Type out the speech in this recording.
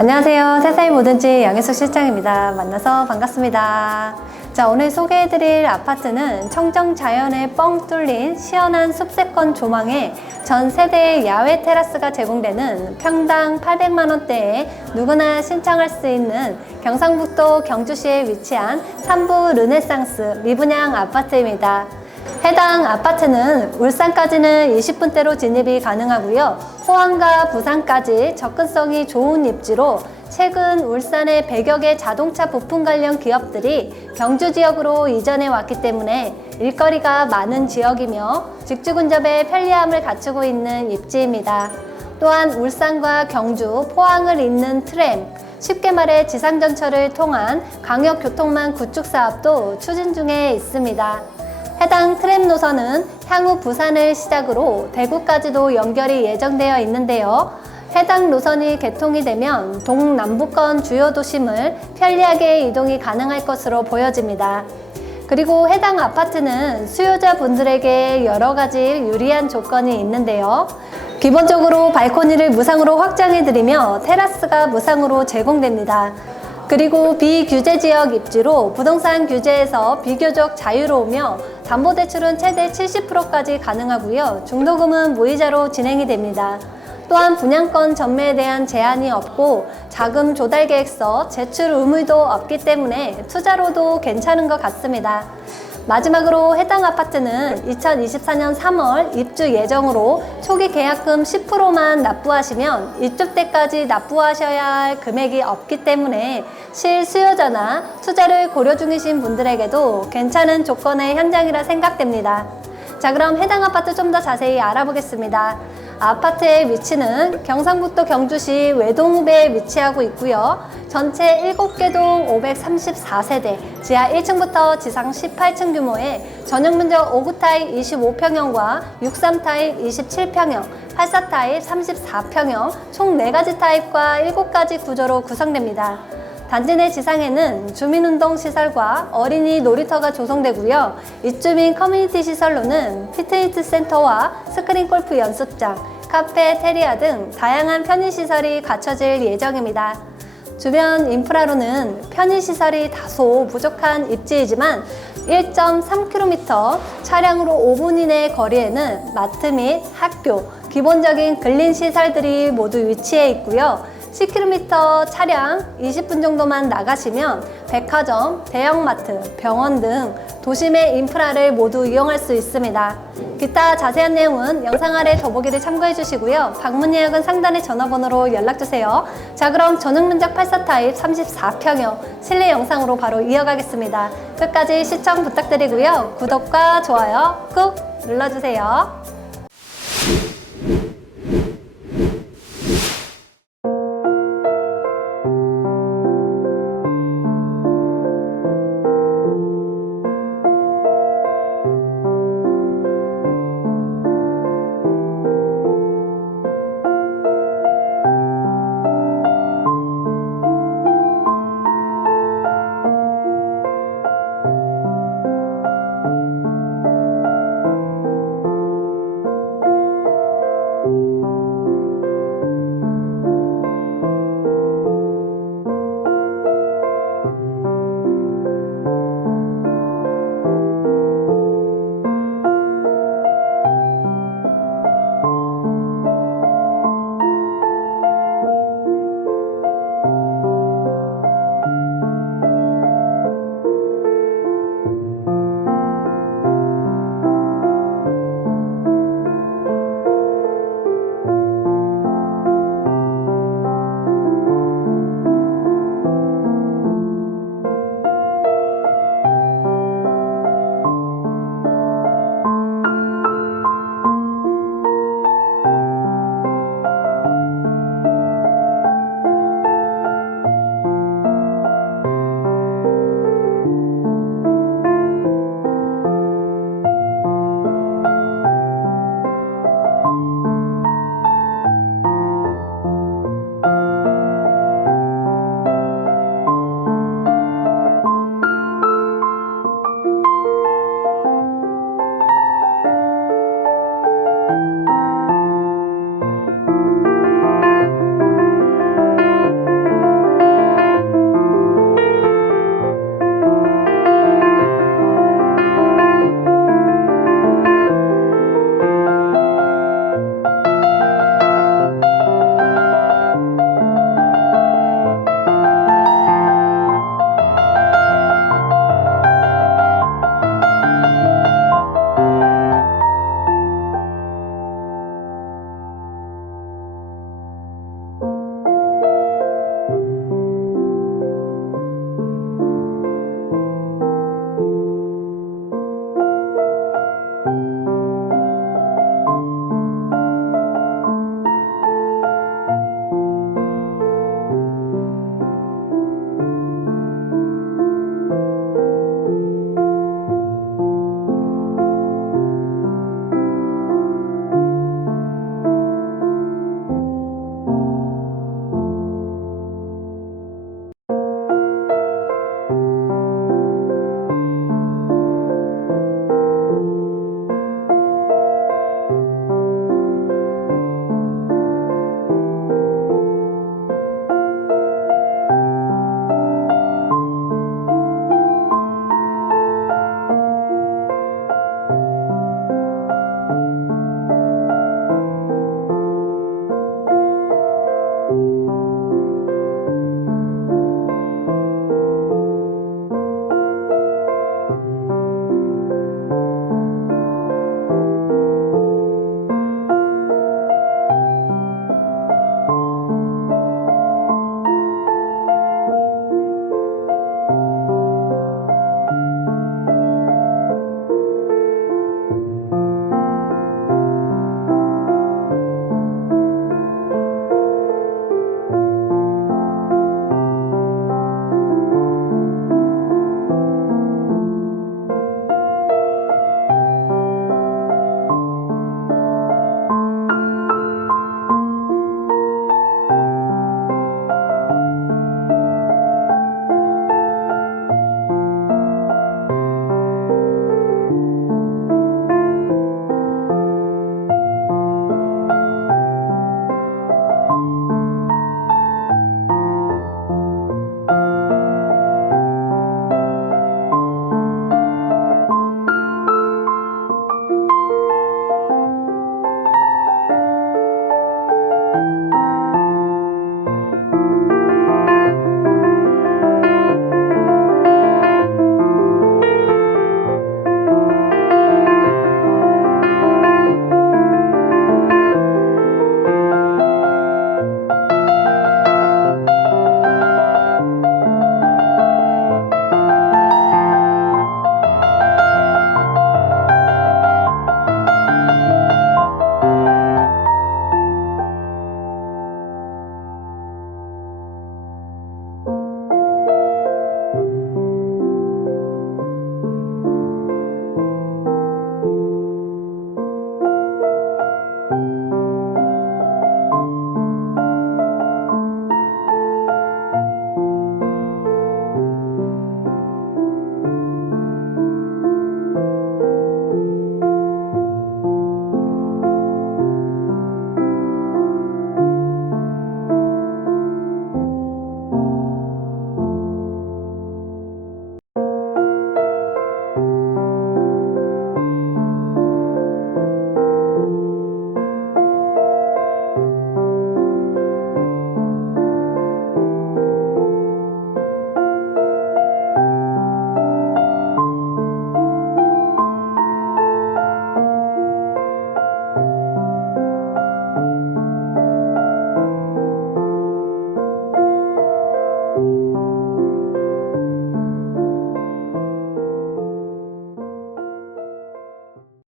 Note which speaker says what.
Speaker 1: 안녕하세요. 세상의 뭐든지 양혜숙 실장입니다. 만나서 반갑습니다. 자, 오늘 소개해드릴 아파트는 청정 자연에 뻥 뚫린 시원한 숲세권 조망에 전 세대의 야외 테라스가 제공되는 평당 800만원대에 누구나 신청할 수 있는 경상북도 경주시에 위치한 삼부 르네상스 미분양 아파트입니다. 해당 아파트는 울산까지는 20분대로 진입이 가능하고요. 포항과 부산까지 접근성이 좋은 입지로 최근 울산의 100여 개 자동차 부품 관련 기업들이 경주 지역으로 이전해 왔기 때문에 일거리가 많은 지역이며 직주 근접의 편리함을 갖추고 있는 입지입니다. 또한 울산과 경주, 포항을 잇는 트램, 쉽게 말해 지상전철을 통한 광역교통망 구축 사업도 추진 중에 있습니다. 해당 트램 노선은 향후 부산을 시작으로 대구까지도 연결이 예정되어 있는데요. 해당 노선이 개통이 되면 동남부권 주요 도심을 편리하게 이동이 가능할 것으로 보여집니다. 그리고 해당 아파트는 수요자분들에게 여러 가지 유리한 조건이 있는데요. 기본적으로 발코니를 무상으로 확장해드리며 테라스가 무상으로 제공됩니다. 그리고 비규제 지역 입지로 부동산 규제에서 비교적 자유로우며 담보대출은 최대 70%까지 가능하고요. 중도금은 무이자로 진행이 됩니다. 또한 분양권 전매에 대한 제한이 없고 자금 조달 계획서 제출 의무도 없기 때문에 투자로도 괜찮은 것 같습니다. 마지막으로 해당 아파트는 2024년 3월 입주 예정으로 초기 계약금 10%만 납부하시면 입주 때까지 납부하셔야 할 금액이 없기 때문에 실수요자나 투자를 고려 중이신 분들에게도 괜찮은 조건의 현장이라 생각됩니다. 자, 그럼 해당 아파트 좀 더 자세히 알아보겠습니다. 아파트의 위치는 경상북도 경주시 외동읍에 위치하고 있고요. 전체 7개 동 534세대, 지하 1층부터 지상 18층 규모의 전용 면적 5구 타입 25평형과 63 타입 27평형, 84 타입 34평형, 총 4가지 타입과 7가지 구조로 구성됩니다. 단지 내 지상에는 주민운동 시설과 어린이 놀이터가 조성되고요. 입주민 커뮤니티 시설로는 피트니스 센터와 스크린 골프 연습장, 카페 테리아 등 다양한 편의시설이 갖춰질 예정입니다. 주변 인프라로는 편의시설이 다소 부족한 입지이지만 1.3km 차량으로 5분 이내 거리에는 마트 및 학교, 기본적인 근린 시설들이 모두 위치해 있고요. 10km 차량 20분 정도만 나가시면 백화점, 대형마트, 병원 등 도심의 인프라를 모두 이용할 수 있습니다. 기타 자세한 내용은 영상 아래 더보기를 참고해 주시고요. 방문 예약은 상단의 전화번호로 연락 주세요. 자, 그럼 전용 면적 84 타입 34평형 실내 영상으로 바로 이어가겠습니다. 끝까지 시청 부탁드리고요. 구독과 좋아요 꾹 눌러주세요.